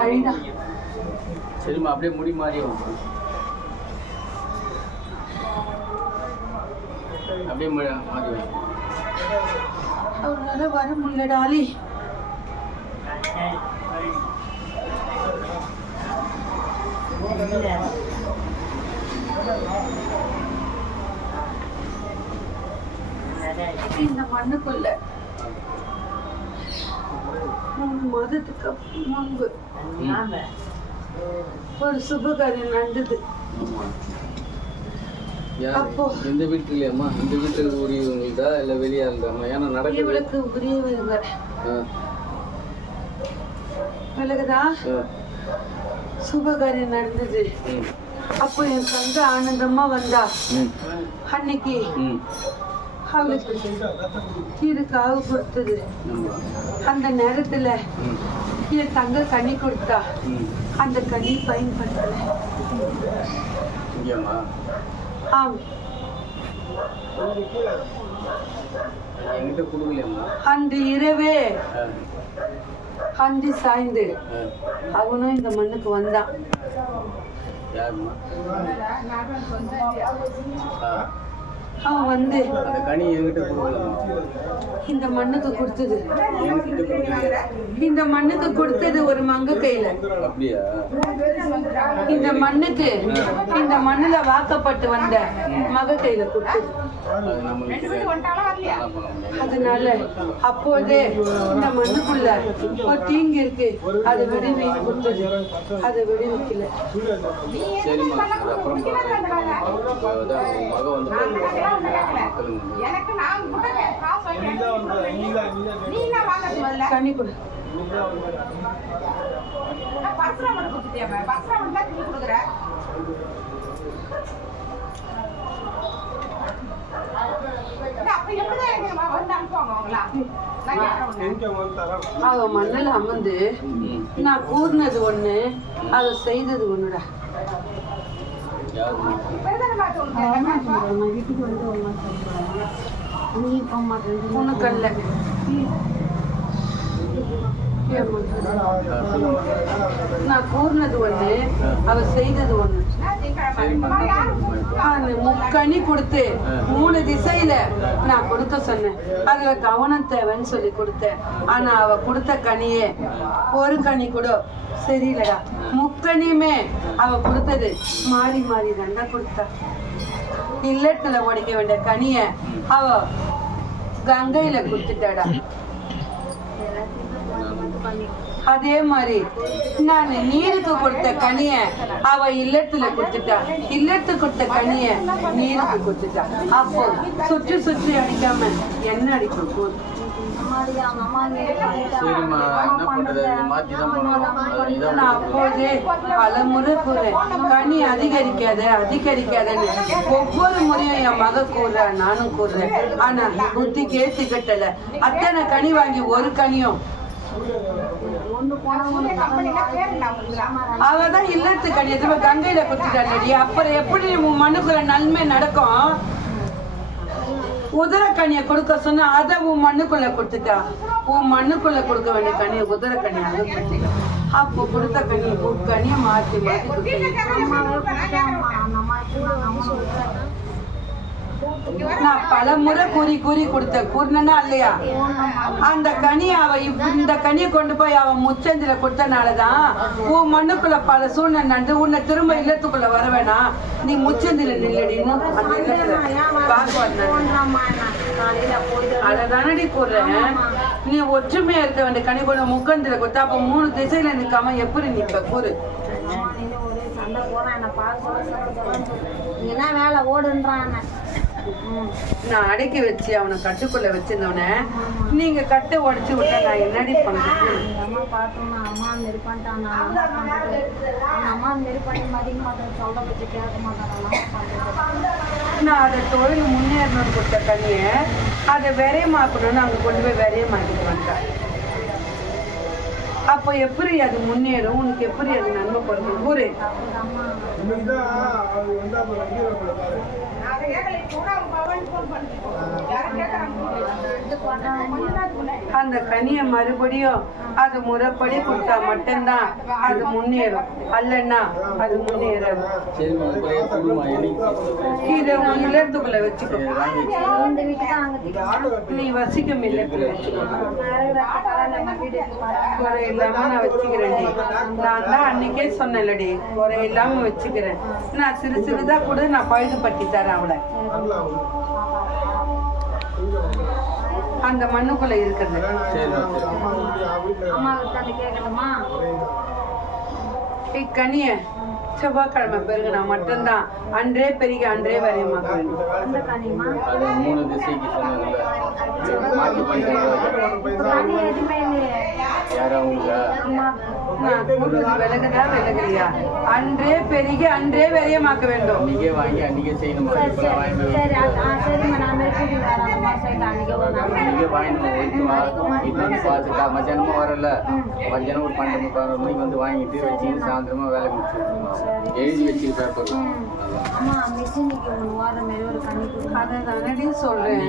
அழிடா. சரிம்மா அப்படியே முடி மாறி. அப்படியே மாறி அவளால வர முடியலடாலி இந்த மண்ணுக்குள்ள மூணு மாதத்துக்கு முன்பு ஒரு சுபகாரியம் நடந்தது. ஆமா. யாரு? அப்போ. இந்த வீட்டுலயாம்மா இந்த வீட்டுக்கு உரியவங்கள்தா இல்லை வெளியே இருந்தாம்மா ஏன்னா நடக்குது. இவளுக்கு உரியவங்க ஆ, விலகுதா? ஆ, சுபகாரியம் நடந்தது. அப்போ என் தங்க ஆனந்தமா வந்தா. அன்னைக்கு. அவளுக்கு காவு கொடுத்தது. அந்த நேரத்துல என் தங்க கனி கொடுத்தா. அந்த கனி பயன்படுத்தல. ஆம். அன்று இரவே அந்தி சாய்ந்து. அவனும் இந்த மண்ணுக்கு வந்தான். அவன் வந்து அந்த கனி என்கிட்ட கொடுக்கலம்மா. இந்த மண்ணுக்கு கொடுத்தது. இந்த மண்ணுக்கு கொடுத்தது ஒரு மங்க கையில. இந்த மண்ணுக்கு இந்த மண்ணுல வாக்கப்பட்டு வந்த மக கையில கொடுத்தது? அதனால அப்போதே இந்த மண்ணுக்குள்ள ஒரு தீங்கு இருக்கு. அதை விடுவி கொடுத்தது. அதை விடுவிக்கல. வந்து பரசுராமன் கொடுத்துட்டியா பரசுராமன் தான் கொடுக்குற. அவ மண்ணுல அமர்ந்து. நான் கூறினது ஒண்ணு அதை செய்தது ஒண்ணுடா. யாரும்மா? உனக்கு அல்ல நான் கூறினது ஒண்ணு அவ செய்தது ஒண்ணு. முக்கணி முக்கனி கொடுத்து மூணு திசையில நான் கொடுக்க சொன்னேன். அதுல கவனம் தேவைன்னு சொல்லி கொடுத்தேன். ஆனா அவ கொடுத்த கனியே ஒரு கனி கூட சரியில்லடா. முக்கனியுமே அவ கொடுத்தது மாறி மாறி தாண்டா கொடுத்தா. இல்லத்துல உடைக்க வேண்டிய கனிய அவ கங்கையில கொடுத்துட்டாடா. அதே மாதிரி நான் நீருக்கு கொடுத்த கனிய அவ இல்லத்துல கொடுத்துட்டா. இல்லத்து கொடுத்த கனிய நீருக்கு கொடுத்துட்டா. அப்போ சுற்றி சுற்றி அடிக்காம என்ன அடிக்கும்? நான் அப்போதே பல முறை கூறேன். கனி அதிகரிக்காத அதிகரிக்காதன்னு ஒவ்வொரு முறையும் என் மக கூறுறா நானும் கூறுறேன். ஆனா புத்தி கேட்டு கட்டல அத்தனை கனி வாங்கி ஒரு கனியும் அவதான் இல்லத்து கிடையாது எதுவும் கங்கையில குத்திட்டாடி அப்புறம் எப்படி உன் மண்ணுக்குள்ள நன்மை நடக்கும் உதர கனியை கொடுக்க சொன்னா அதை உன் மண்ணுக்குள்ள கொடுத்துட்டா உன் மண்ணுக்குள்ள கொடுக்க வேண்டிய கனியை உதர கனியை அதை கொடுத்துட்டா அப்போ கொடுத்த கனியை கனியை மாத்தி மாத்தி நான் பல முறை கூறி கூறி கொடுத்தேன் கூறினா இல்லையா? அந்த கனி அவ இந்த கனியை கொண்டு போய் அவன் முச்சந்தில கொடுத்தனாலதான் உன் மண்ணுக்குள்ள பல சூழ்நிலை நண்டு உன்னை திரும்ப இல்லத்துக்குள்ள வர வேணாம். நீ முச்சந்தில நில்லடின்னு அந்த இல்லத்துல அதை தானடி கூறுறேன் நீ ஒற்றுமையா இருக்க வேண்டிய கனி கொண்டு முக்கந்தில கொடுத்தா அப்ப மூணு திசையில நிக்காம எப்படி நிப்ப? கூறு. என்ன வேலை ஓடுன்றான் நான் அடக்கி வச்சு அவனை கட்டுக்குள்ள வச்சிருந்தவன நீங்க கட்டை உடைச்சு விட்டா நான் என்னடி பண்றது? அம்மா பார்த்தோம்னா அம்மா மாரி பண்ணிட்டான் அம்மா மாரி பண்ணி மதிக்க மாட்டேன் சொல்ற பற்றி கேட்க மாட்டான்? நான் அதை தொழில் முன்னேறணும் கொடுத்த கனியை அதை விரையமாக்கணும்னு அங்கே கொண்டு போய் விரையமாக்கிட்டு வந்தேன் அப்போ எப்படி அது முன்னேறும்? உனக்கு எப்படி அது நன்மை கொடுக்கும் ஊரு அந்த கனியை மறுபடியும் அது முறைப்படி கொடுத்தா மட்டும்தான் அது முன்னேறும். அல்லன்னா அது எனக்கு இதை உன் இல்லத்துக்குள்ள வச்சுக்கோ. நீ வசிக்கும் இல்லத்துல வச்சுக்கோ இல்லாம நான் வச்சுக்கிறேன் நான் தான் அன்னைக்கே சொன்னேன்லடி குறை இல்லாம வச்சுக்கிறேன். நான் சிறு சிறுதா கூட நான் பழுதுபடுத்தி தரேன் அவளை. அந்த மண்ணுக்குள்ள இருக்கிறது. இக்கனிய செவ்வாய்க்கிழமை பெருகுனா மட்டும்தான். அன்றே பெருகி அன்றே வரையமாக்க வேண்டும் யார் அவங்களுக்கா அம்மா நான் கூடுதல் விலகுதா விலகலையா அன்றே பெருகி அன்றே வரையமாக்க வேண்டும். அன்றைக்கே வாங்கி அன்றைக்கே செய்யணுமா. அன்னைக்கு ஒரு நாள் அன்றைக்கே வாங்கிட்டு போயிட்டு வா. இப்போ வந்து பார்த்துட்டா மத்தியானமும் வரல. மத்தியானம் ஒரு பன்னெண்டு பதினொரு மணிக்கு வந்து வாங்கிட்டு வச்சுக்கிட்டு சாயந்தரமா வேலை முடிச்சு எழுதி வச்சுக்கிட்டா மிஷினுக்கு ஒன்று ஓடுற மாதிரி ஒரு கண்ணி கொடுங்க அதை தானடி சொல்றேன்.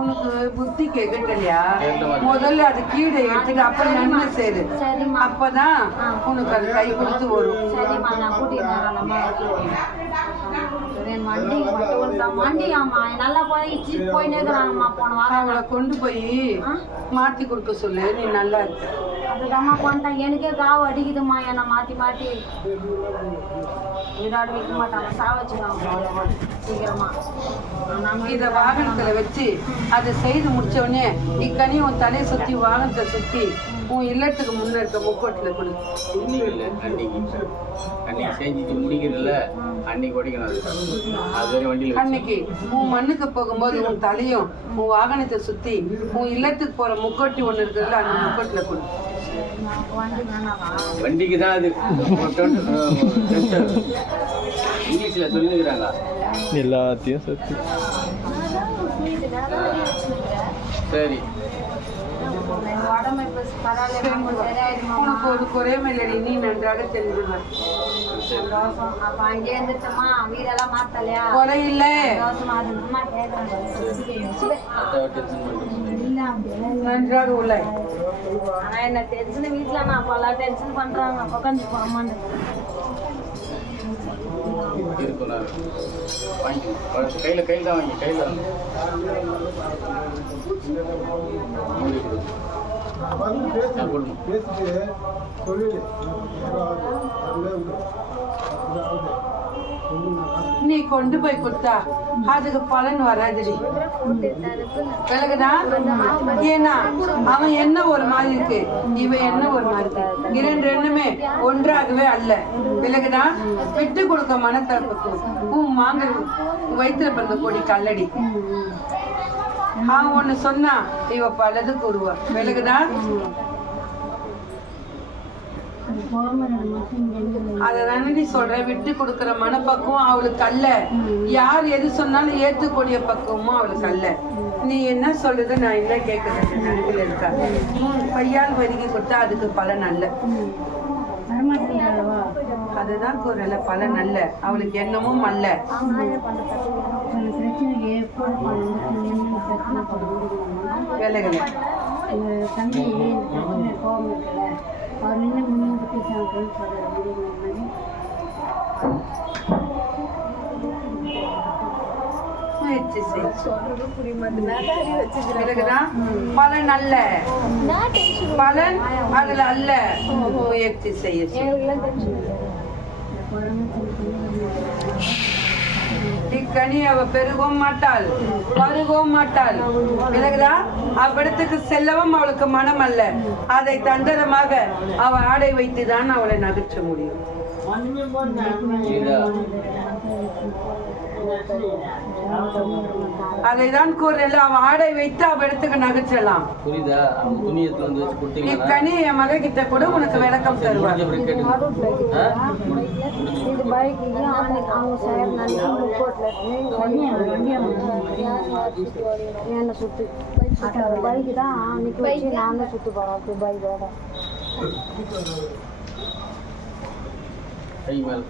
உனக்கு புத்தி கேட்கலையா? கேட்கல. முதல்ல அது கீழே எடுத்துட்டு அப்புறம் நன்மை சேரு. அப்பதான் உனக்கு அது கை கொடுத்து வரும். சரிம்மா நான் கூட்டிட்டு வரேன் வண்டி மட்டும் ஒரு தான் வண்டி ஆமா நல்லா போயிடுச்சு. போயினே இருக்கிறாங்கம்மா போன வாரம். அவளை கொண்டு போய்? மாத்தி கொடுக்க சொல்லு நீ நல்லா இருக்க. அதுதாம்மா பண்ணிட்டேன் எனக்கே காவு அடிக்குதும்மா. என்னை மாற்றி மாற்றி வீடாடு வைக்க மாட்டாங்க. சா வச்சுக்காங்க சீக்கிரமா. இத வாகனத்துல வச்சு அதை செய்து முடிச்ச உடனே இக்கனி உன் தலையை சுத்தி வாகனத்தை சுத்தி உன் இல்லத்துக்கு முன்ன இருக்க முக்கோட்டில் கொடு. இல்லை அன்னைக்கு அன்னைக்கு செஞ்சுட்டு முடிக்கிறதில்ல அன்னைக்கு உடைக்கணும் அது அது வரை வண்டியில் அன்னைக்கு உன் மண்ணுக்கு போகும்போது உன் தலையும் உன் வாகனத்தை சுத்தி உன் இல்லத்துக்கு போற முக்கோட்டி ஒண்ணு இருக்குதுல்ல அந்த முக்கோட்டில் கொடு. வண்டிக்கு தான் அது. இங்கிலீஷில் சொல்லியிருக்கிறாங்க எல்லாத்தையும் சேர்த்து சரி. உனக்கு ஒரு குறையுமில்லடி நீ நன்றாக தெரிஞ்சுடுவேன் தோசம் அப்போ அங்கேயே இருந்துட்டோமா வீடெல்லாம் மாத்தலையா? குறை இல்ல. தோசமா அது அம்மா கேட்குறாங்க அத்தை டென்ஷன் பண்ணுறது இல்லை அப்படியே நன்றாக உள்ள ஆனா என்ன டென்ஷன் வீட்டில் நான் அப்போல்லாம் டென்ஷன் பண்றாங்க. உட்காந்து இருக்கும் நான் வாங்கிக்கணும் கையில் கையில் தான் வாங்கி கையில் தான். மூடி நீ கொண்டு போய் கொடுத்தா அதுக்கு பலன் வராதுடி. விலகுதா ஏன்னா அவன் என்ன ஒரு மாதிரி இருக்கு? இவன் என்ன ஒரு மாதிரி இருக்கு? இரண்டு எண்ணுமே ஒன்றாகவே அல்ல. விலகுதா விட்டு கொடுக்க மனத்தரப்புக்கு உன் மாங்கல் வயிற்றுல பிறந்த கூடி கல்லடி. அவன் ஒண்ணு சொன்னா இவ பலது கூறுவா. விலகுதா அதை நீ சொல்றேன் விட்டு கொடுக்குற மனப்பக்குவம் அவளுக்கு அல்ல. யார் எது சொன்னாலும் ஏத்துக்கூடிய பக்குவமும் அவளுக்கு அல்ல. நீ என்ன சொல்றது நான் என்ன கேட்கறது நினைவில் இருக்கா? கையால் வருகி கொடுத்தா அதுக்கு பலன் அல்ல. அதுதான் குரல பலன் அல்ல. அவளுக்கு எண்ணமும் அல்ல. வேலைகளை. முயற்சி செய் விலகுதா பலன் அல்ல. பலன் அதுல அல்ல. முயற்சி செய்ய கனி அவ பெருகவும் மாட்டாள் பருகவும் மாட்டாள். விலகுதா அவ்விடத்துக்கு செல்லவும் அவளுக்கு மனம் அல்ல அதை தந்திரமாக அவ ஆடை வைத்துதான் அவளை நகர்த்த முடியும். இதா அதை தான் கூறல அவ ஆடை வைத்து அவ இடத்துக்கு நகர்த்தலாம். புரியுதா? அந்த துணி எடுத்து வந்து வச்சு கொடுத்தீங்கன்னா இக்கனி என் மக கிட்ட கூட உனக்கு விளக்கம்? இது பைக் சுத்து தான் அன்னைக்கு வச்சு நான் சுத்து போறேன் அப்படி பைக்கோட கை மேல்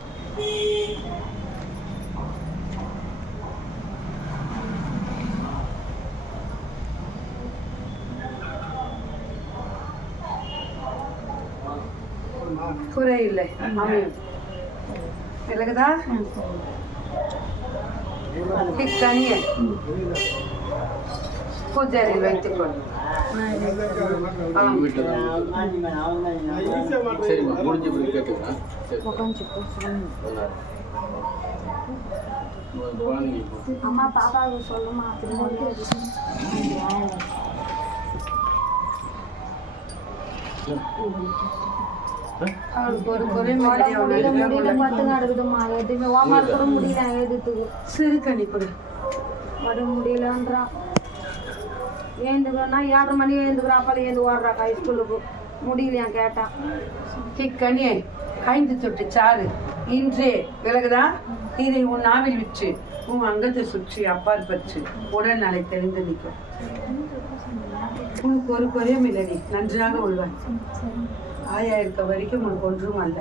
குறையில்லை. அமையும் விலகுதா? வைத்துக்கொள். ஆ. சரிம்மா முடிஞ்ச பிறகு கேட்டுக்கிறேன் அம்மா சொல்லுமா அவளுக்கு ஒரு முடியல எதுவுமே கூட முடியல சிறு கொடு முடியலன்றான் ஏந்துக்கிறேன்னா ஏழரை மணி ஏந்துக்கிறோம். அப்போ ஏந்து ஓடுறாக்கா ஸ்கூலுக்கு. முடியலையா கேட்டான் இக்கனியை கைந்து தொட்டு சாறு இன்றே விலகுதா? இதை உன் நாவில் விற்று உன் அங்கத்தை சுற்றி அப்பால் பற்று. உடல் நாளை தெரிந்து நிற்கும். உனக்கு ஒரு குறையும் இல்லை நீ. நன்றாக உள்வாய். ஆயா இருக்க வரைக்கும் உனக்கு ஒன்றும் அல்ல.